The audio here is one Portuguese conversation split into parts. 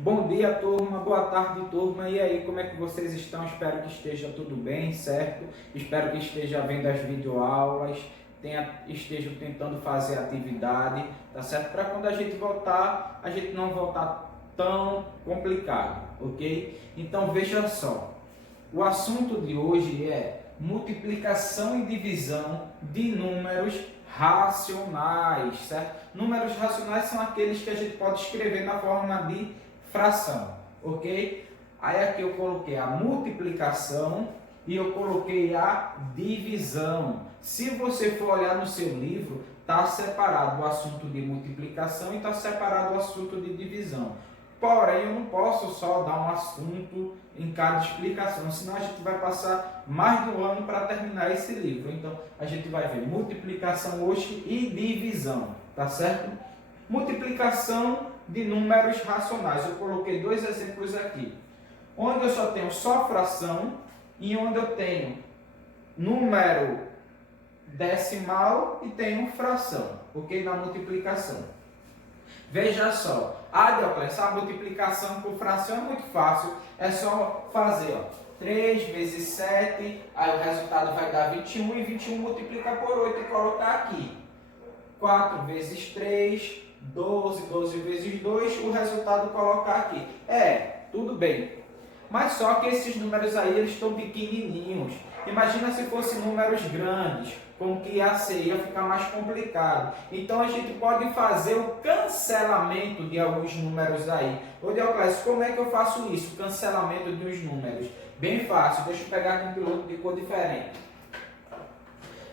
Bom dia, turma. Boa tarde, turma. E aí, como é que vocês estão? Espero que esteja tudo bem, certo? Espero que esteja vendo as videoaulas, esteja tentando fazer atividade, tá certo? Para quando a gente voltar, a gente não voltar tão complicado, ok? Então, veja só. O assunto de hoje é multiplicação e divisão de números racionais, certo? Números racionais são aqueles que a gente pode escrever na forma de fração, ok? Aí aqui eu coloquei a multiplicação e eu coloquei a divisão. Se você for olhar no seu livro, está separado o assunto de multiplicação e está separado o assunto de divisão. Porém, eu não posso só dar um assunto em cada explicação, senão a gente vai passar mais de um ano para terminar esse livro. Então, a gente vai ver multiplicação hoje e divisão, tá certo? Multiplicação de números racionais. Eu coloquei dois exemplos aqui, onde eu só tenho só fração e onde eu tenho número decimal e tenho fração, ok? Na multiplicação. Veja só, a multiplicação por fração é muito fácil, é só fazer, ó, 3 vezes 7, aí o resultado vai dar 21 e 21 multiplica por 8 e colocar aqui. 4 vezes 3, 12, 12 vezes 2, o resultado colocar aqui. Tudo bem. Mas só que esses números aí, eles estão pequenininhos. Imagina se fossem números grandes, como que ia ser, ia ficar mais complicado. Então a gente pode fazer o cancelamento de alguns números aí. Ô Dioclésio, como é que eu faço isso? Cancelamento de uns números. Bem fácil, deixa eu pegar aqui um piloto de cor diferente.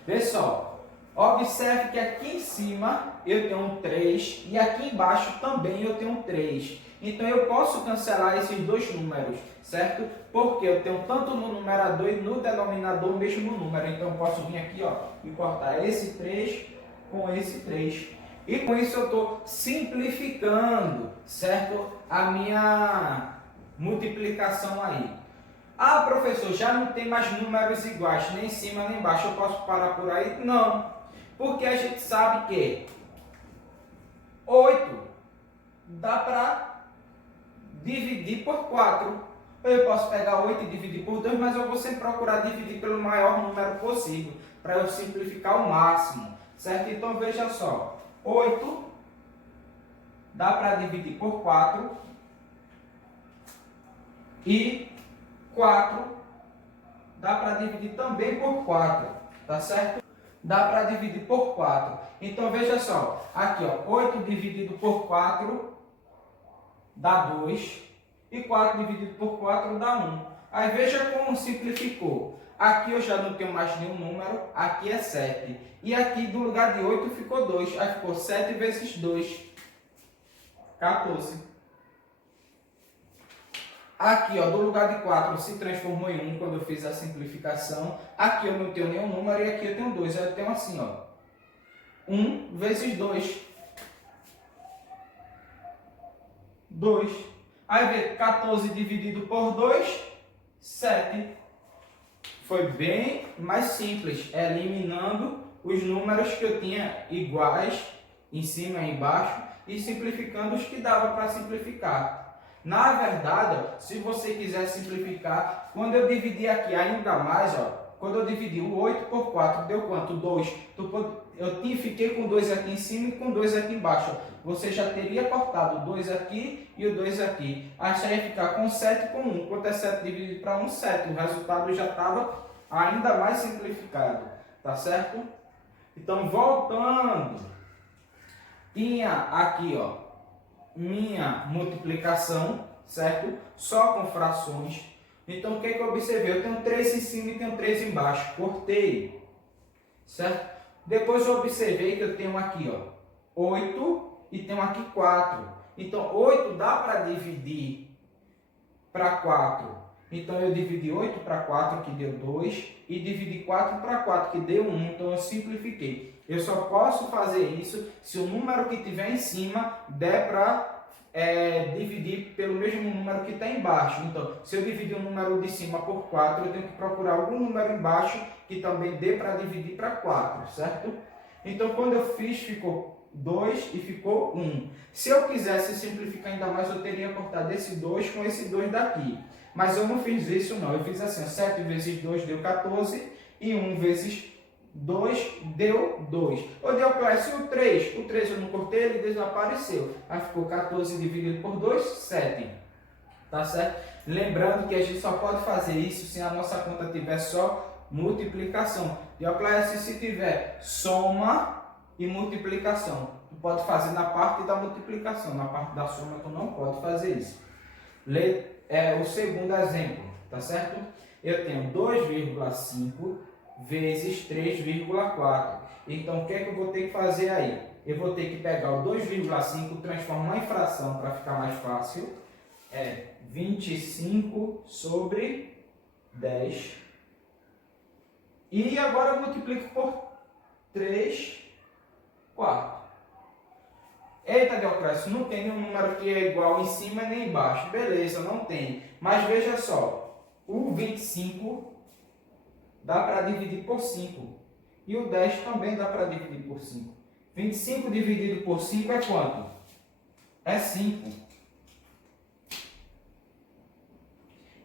Vê só. Observe que aqui em cima eu tenho um 3 e aqui embaixo também eu tenho um 3. Então eu posso cancelar esses dois números, certo? Porque eu tenho tanto no numerador e no denominador o mesmo número. Então eu posso vir aqui, ó, e cortar esse 3 com esse 3. E com isso eu estou simplificando, certo? A minha multiplicação aí. Ah, professor, já não tem mais números iguais, nem em cima nem embaixo. Eu posso parar por aí? Não. Porque a gente sabe que 8 dá para dividir por 4. Eu posso pegar 8 e dividir por 2, mas eu vou sempre procurar dividir pelo maior número possível, para eu simplificar ao máximo, certo? Então veja só, 8 dá para dividir por 4 e 4 dá para dividir também por 4, tá certo? Dá para dividir por 4. Então, veja só, aqui, ó, 8 dividido por 4 dá 2 e 4 dividido por 4 dá 1. Aí, veja como simplificou. Aqui eu já não tenho mais nenhum número, aqui é 7. E aqui, do lugar de 8, ficou 2. Aí, ficou 7 vezes 2, 14. Aqui, ó, do lugar de 4 se transformou em 1 quando eu fiz a simplificação. Aqui eu não tenho nenhum número e aqui eu tenho 2. Aí eu tenho assim, ó, 1 vezes 2. 2. Aí vê, 14 dividido por 2, 7. Foi bem mais simples, eliminando os números que eu tinha iguais em cima e embaixo e simplificando os que dava para simplificar. Na verdade, se você quiser simplificar, quando eu dividi aqui ainda mais, ó, quando eu dividi o 8 por 4, deu quanto? 2. Eu fiquei com 2 aqui em cima e com 2 aqui embaixo. Você já teria cortado o 2 aqui e o 2 aqui. Aí você ia ficar com 7 com 1. Quanto é 7 dividido para 1? 7. O resultado já estava ainda mais simplificado. Tá certo? Então, voltando. Tinha aqui, ó, minha multiplicação, certo? Só com frações. Então, o que eu observei? Eu tenho 3 em cima e tenho 3 embaixo. Cortei, certo? Depois eu observei que eu tenho aqui, ó, 8 e tenho aqui 4. Então, 8 dá para dividir para 4. Então, eu dividi 8 para 4, que deu 2, e dividi 4 para 4, que deu 1. Então, eu simplifiquei. Eu só posso fazer isso se o número que tiver em cima der para dividir pelo mesmo número que está embaixo. Então, se eu dividir o número de cima por 4, eu tenho que procurar algum número embaixo que também dê para dividir para 4, certo? Então, quando eu fiz, ficou 2 e ficou 1. Se eu quisesse simplificar ainda mais, eu teria cortado esse 2 com esse 2 daqui. Mas eu não fiz isso não, eu fiz assim, ó, 7 vezes 2 deu 14 e 1 vezes 2 deu 2. Ô Deoclésio, e o 3? O 3 eu não cortei, ele desapareceu. Aí ficou 14 dividido por 2, 7. Tá certo? Lembrando que a gente só pode fazer isso se a nossa conta tiver só multiplicação. Deoclésio, se tiver soma e multiplicação, tu pode fazer na parte da multiplicação, na parte da soma tu não pode fazer isso. O segundo exemplo, tá certo? Eu tenho 2,5 vezes 3,4. Então, o que é que eu vou ter que fazer aí? Eu vou ter que pegar o 2,5, transformar em fração para ficar mais fácil. É 25 sobre 10. E agora eu multiplico por 3 quartos. Eita, Deoclésio, não tem nenhum número que é igual em cima nem embaixo. Beleza, não tem. Mas veja só, o 25 dá para dividir por 5. E o 10 também dá para dividir por 5. 25 dividido por 5 é quanto? É 5.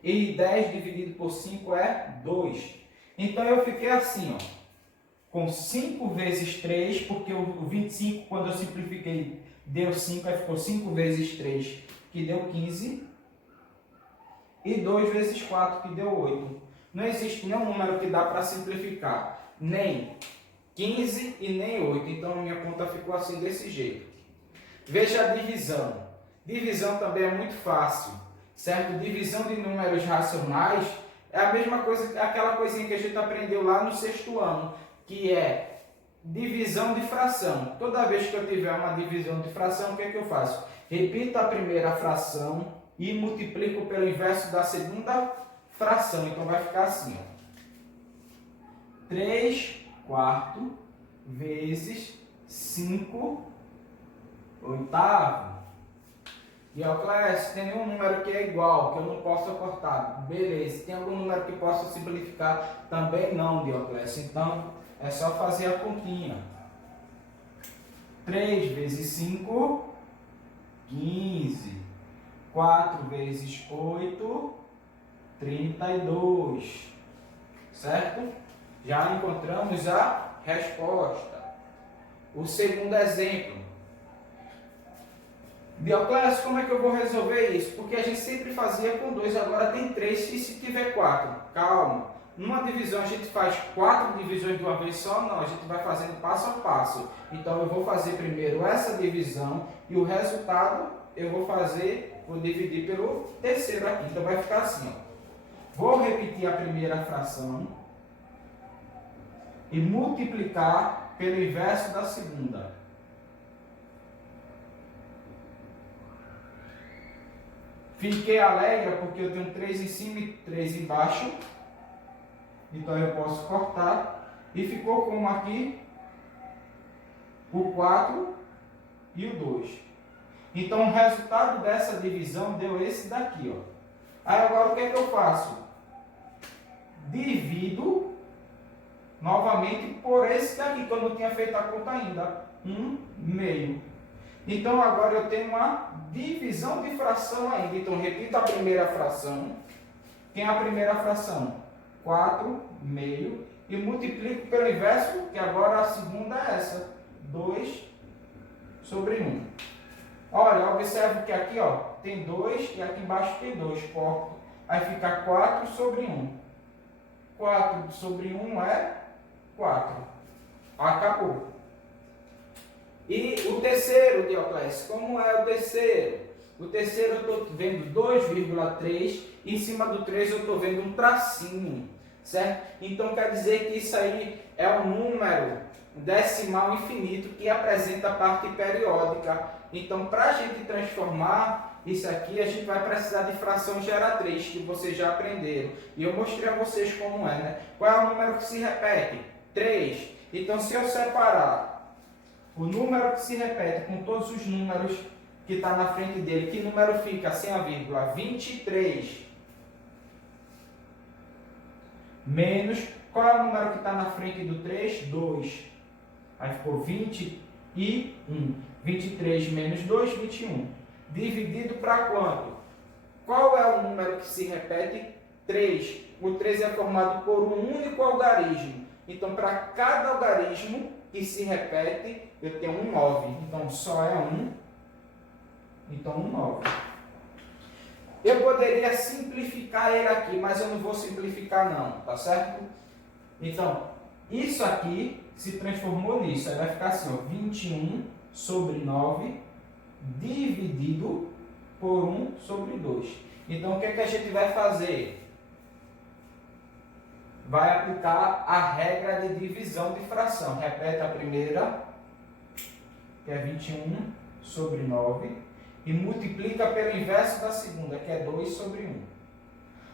E 10 dividido por 5 é 2. Então eu fiquei assim, ó, com 5 vezes 3, porque o 25, quando eu simplifiquei, deu 5, aí ficou 5 vezes 3, que deu 15. E 2 vezes 4, que deu 8. Não existe nenhum número que dá para simplificar, nem 15 e nem 8. Então, a minha conta ficou assim, desse jeito. Veja a divisão. Divisão também é muito fácil, certo? Divisão de números racionais é a mesma coisa, aquela coisinha que a gente aprendeu lá no 6º ano, que é divisão de fração. Toda vez que eu tiver uma divisão de fração, o que é que eu faço? Repito a primeira fração e multiplico pelo inverso da segunda fração. Então vai ficar assim, ó. 3 quartos vezes 5 oitavo. Deoclésio, tem nenhum número que é igual, que eu não possa cortar. Beleza. Tem algum número que possa simplificar? Também não, Deoclésio. Então, é só fazer a continha. 3 vezes 5, 15. 4 vezes 8, 32. Certo? Já encontramos a resposta. O segundo exemplo. Deoclésio, como é que eu vou resolver isso? Porque a gente sempre fazia com 2, agora tem 3 e se tiver 4. Calma. Numa divisão a gente faz 4 divisões de uma vez só? Não, a gente vai fazendo passo a passo. Então eu vou fazer primeiro essa divisão e o resultado eu vou dividir pelo terceiro aqui. Então vai ficar assim, ó. Vou repetir a primeira fração e multiplicar pelo inverso da segunda. Fiquei alegre porque eu tenho 3 em cima e 3 embaixo. Então eu posso cortar. E ficou como aqui o 4 e o 2. Então o resultado dessa divisão deu esse daqui, ó. Aí agora o que é que eu faço? Divido novamente por esse daqui, que eu não tinha feito a conta ainda. 1/2. Então agora eu tenho uma divisão de fração ainda. Então repito a primeira fração. Quem é a primeira fração? 4/2. E multiplico pelo inverso, que agora a segunda é essa. 2 sobre 1. Olha, observe que aqui, ó, tem 2 e aqui embaixo tem 2. Corto. Aí fica 4 sobre 1. 4 sobre 1 é 4. Acabou. E o terceiro, Deoclésio, como é o terceiro? O terceiro eu estou vendo 2,3, em cima do 3 eu estou vendo um tracinho, certo? Então quer dizer que isso aí é um número decimal infinito que apresenta a parte periódica. Então, para a gente transformar isso aqui, a gente vai precisar de fração geratriz, que vocês já aprenderam. E eu mostrei a vocês como é, né? Qual é o número que se repete? 3. Então, se eu separar o número que se repete com todos os números que está na frente dele, que número fica sem a vírgula? 23. Menos, qual é o número que está na frente do 3? 2. Aí ficou 20. e 1. 23 menos 2, 21. Dividido para quanto? Qual é o número que se repete? 3. O 3 é formado por um único algarismo. Então, para cada algarismo que se repete, eu tenho um 9. Então, só é 1. Então, um 9. Eu poderia simplificar ele aqui, mas eu não vou simplificar não, tá certo? Então, isso aqui se transformou nisso. Aí vai ficar assim, ó, 21 sobre 9 dividido por 1 sobre 2. Então, o que é que a gente vai fazer? Vai aplicar a regra de divisão de fração. Repete a primeira, que é 21 sobre 9. E multiplica pelo inverso da segunda, que é 2 sobre 1.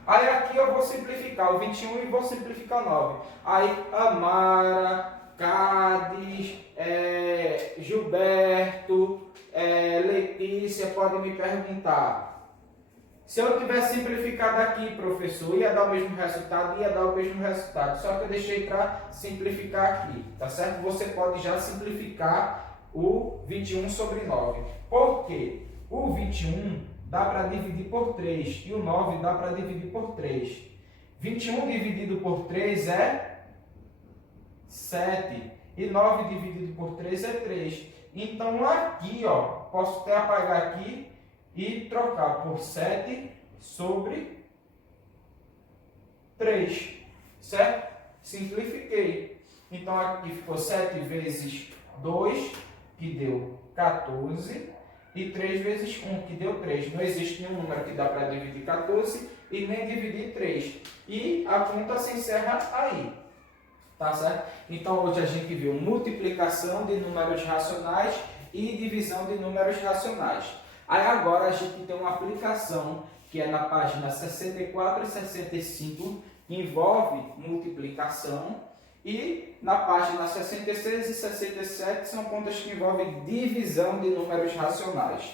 Aí aqui eu vou simplificar o 21 e vou simplificar o 9. Aí Amara, Cádiz, Gilberto, Letícia podem me perguntar. Se eu tivesse simplificado aqui, professor, ia dar o mesmo resultado? Ia dar o mesmo resultado. Só que eu deixei para simplificar aqui, tá certo? Você pode já simplificar o 21 sobre 9. Por quê? O 21 dá para dividir por 3 e o 9 dá para dividir por 3. 21 dividido por 3 é 7 e 9 dividido por 3 é 3. Então aqui, ó, posso até apagar aqui e trocar por 7 sobre 3, certo? Simplifiquei. Então aqui ficou 7 vezes 2, que deu 14. E 3 vezes 1, que deu 3. Não existe nenhum número que dá para dividir 14 e nem dividir 3. E a conta se encerra aí. Tá certo? Então, hoje a gente viu multiplicação de números racionais e divisão de números racionais. Aí agora a gente tem uma aplicação que é na página 64 e 65, que envolve multiplicação. E na página 66 e 67 são contas que envolvem divisão de números racionais,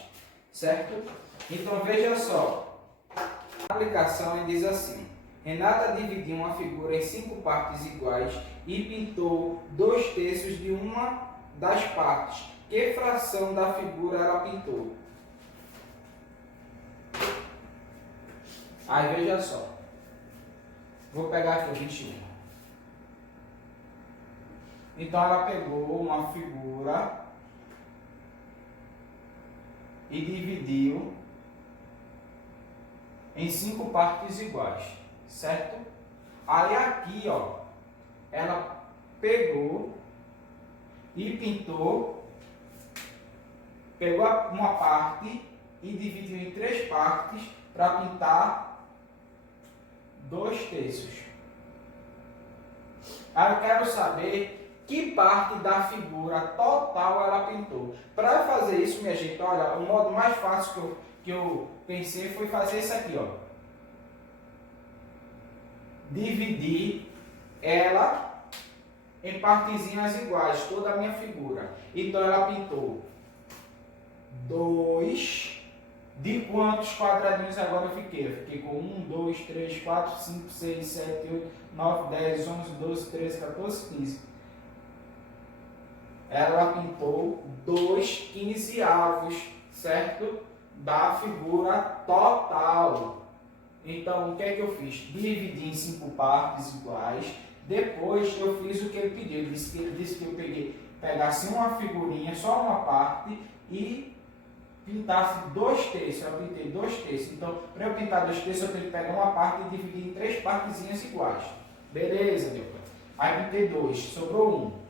certo? Então veja só, a aplicação diz assim: Renata dividiu uma figura em 5 partes iguais e pintou 2/3 de uma das partes. Que fração da figura ela pintou? Aí veja só, vou pegar aqui o 21. Então ela pegou uma figura e dividiu em 5 partes iguais, certo? Aí aqui, ó, ela pegou e pintou, pegou uma parte e dividiu em 3 partes para pintar 2/3. Aí eu quero saber que parte da figura total ela pintou. Para fazer isso, minha gente, olha, o modo mais fácil que eu pensei foi fazer isso aqui, ó. Dividir ela em partezinhas iguais, toda a minha figura. Então ela pintou 2. De quantos quadradinhos agora eu fiquei? Eu fiquei com 1, 2, 3, 4, 5, 6, 7, 8, 9, 10, 11, 12, 13, 14, 15. Ela pintou 2/15, certo? Da figura total. Então, o que é que eu fiz? Dividi em 5 partes iguais. Depois eu fiz o que ele pediu. Ele disse que eu pegasse uma figurinha, só uma parte, e pintasse 2/3. Eu pintei 2/3. Então, para eu pintar 2/3, eu tenho que pegar uma parte e dividir em 3 partezinhas iguais. Beleza, meu pai? Aí pintei 2, sobrou 1.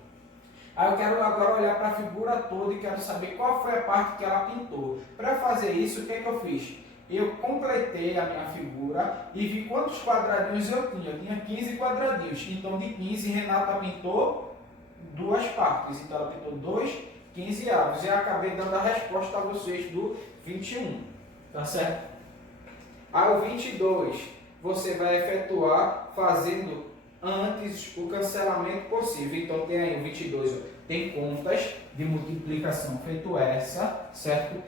Aí eu quero agora olhar para a figura toda e quero saber qual foi a parte que ela pintou. Para fazer isso, o que é que eu fiz? Eu completei a minha figura e vi quantos quadradinhos eu tinha. Eu tinha 15 quadradinhos. Então, de 15, Renata pintou 2 partes. Então, ela pintou 2/15. E acabei dando a resposta a vocês do 21. Tá certo? Aí, o 22, você vai efetuar fazendo antes o cancelamento possível. Então tem aí o 22, ó, tem contas de multiplicação feito essa, certo?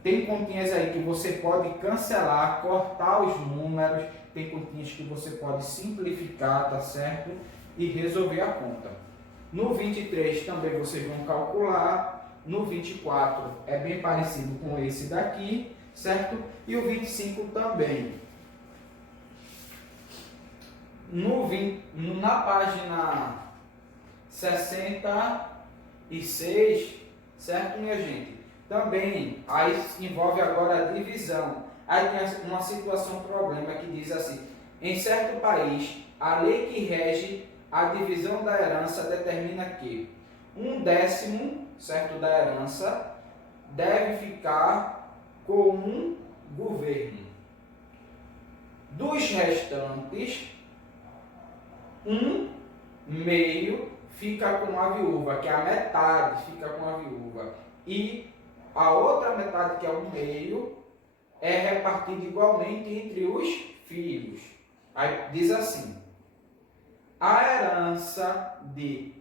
Tem continhas aí que você pode cancelar, cortar os números, tem continhas que você pode simplificar, tá certo? E resolver a conta. No 23 também vocês vão calcular No 24 é bem parecido com esse daqui, certo? E o 25 também. Na página 66, certo, minha gente? Também, aí envolve agora a divisão. Aí tem uma situação, problema que diz assim: em certo país, a lei que rege a divisão da herança determina que 1/10, certo, da herança deve ficar com um governo. Dos restantes, 1/2 fica com a viúva, que é a metade fica com a viúva. E a outra metade, que é 1/2, é repartida igualmente entre os filhos. Aí diz assim: a herança de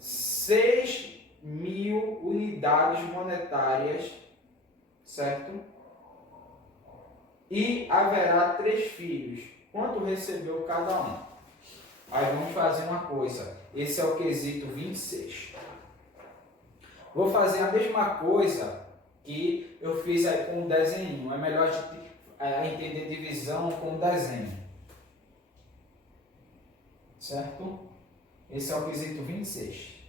6.000 unidades monetárias, certo? E haverá 3 filhos. Quanto recebeu cada um? Aí vamos fazer uma coisa. Esse é o quesito 26. Vou fazer a mesma coisa que eu fiz aí com o desenho. É melhor a gente entender divisão com o desenho. Certo? Esse é o quesito 26.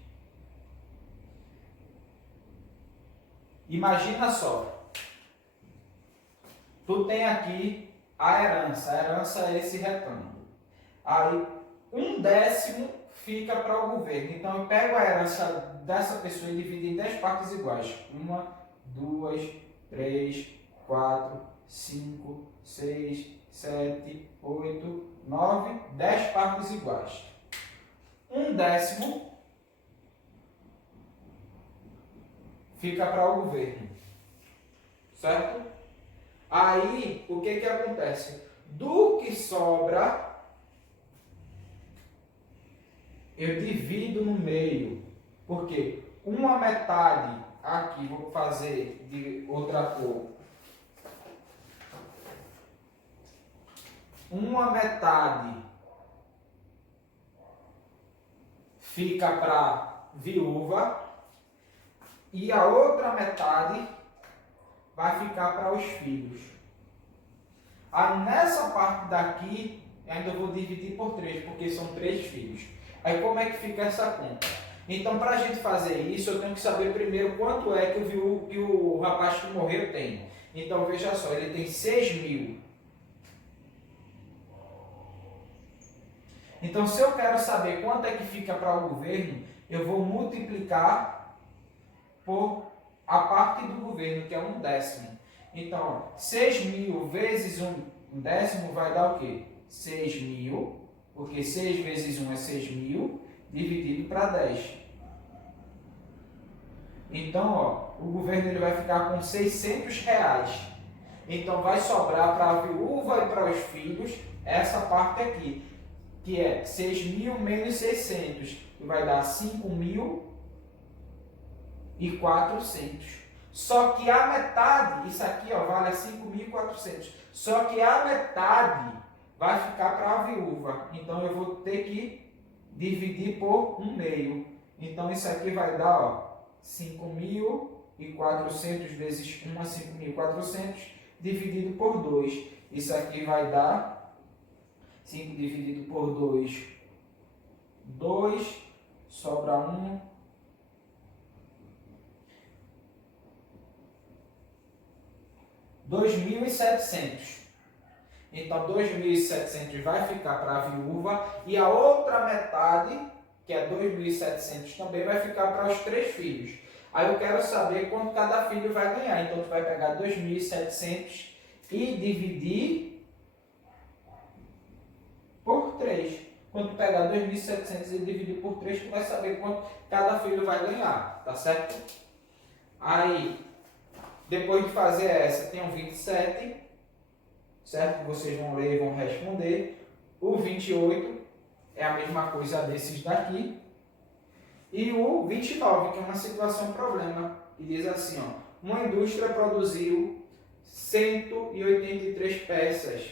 Imagina só. Tu tem aqui a herança. A herança é esse retângulo. Aí 1/10 fica para o governo. Então eu pego a herança dessa pessoa e divido em 10 partes iguais. 1, 2, 3, 4, 5, 6, 7, 8, 9, 10 partes iguais. 1/10 fica para o governo. Certo? Aí, o que acontece? Do que sobra, eu divido no meio. Porque uma metade, aqui, vou fazer de outra cor. Uma metade fica para viúva e a outra metade vai ficar para os filhos. Aí nessa parte daqui, ainda vou dividir por 3, porque são 3 filhos. Aí como é que fica essa conta? Então, para a gente fazer isso, eu tenho que saber primeiro quanto é que o rapaz que morreu tem. Então, veja só, ele tem 6.000. Então, se eu quero saber quanto é que fica para o governo, eu vou multiplicar por a parte do governo, que é 1/10. Então, 6.000 vezes 1/10 vai dar o quê? 6.000, porque 6 vezes 1 é 6.000, dividido para 10. Então, ó, o governo ele vai ficar com R$600. Então, vai sobrar para a viúva e para os filhos essa parte aqui, que é 6.000 menos 600, que vai dar 5.400. Só que a metade, isso aqui ó, vale a 5.400, só que a metade vai ficar para a viúva. Então eu vou ter que dividir por 1/2. Então isso aqui vai dar ó, 5.400 vezes 1 é 5.400, dividido por 2. Isso aqui vai dar 5 dividido por 2, 2, sobra 1. 2.700. Então, 2.700 vai ficar para a viúva e a outra metade, que é 2.700, também vai ficar para os 3 filhos. Aí eu quero saber quanto cada filho vai ganhar. Então, tu vai pegar 2.700 e dividir por 3. Quando tu pegar 2.700 e dividir por 3, tu vai saber quanto cada filho vai ganhar, tá certo? Aí, depois de fazer essa, tem o 27, certo? Vocês vão ler e vão responder. O 28 é a mesma coisa desses daqui. E o 29, que é uma situação problema, que diz assim, ó, uma indústria produziu 183 peças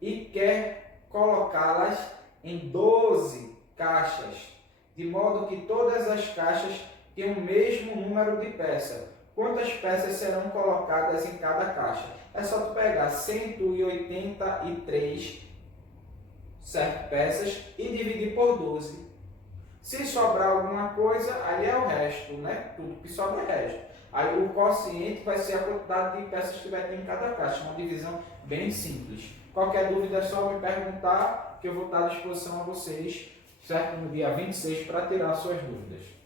e quer colocá-las em 12 caixas, de modo que todas as caixas tem o mesmo número de peças. Quantas peças serão colocadas em cada caixa? É só tu pegar 183, certo, peças e dividir por 12. Se sobrar alguma coisa, aí é o resto, né? Tudo que sobra é resto. Aí o quociente vai ser a quantidade de peças que vai ter em cada caixa. Uma divisão bem simples. Qualquer dúvida é só me perguntar, que eu vou estar à disposição a vocês, certo? No dia 26 para tirar suas dúvidas.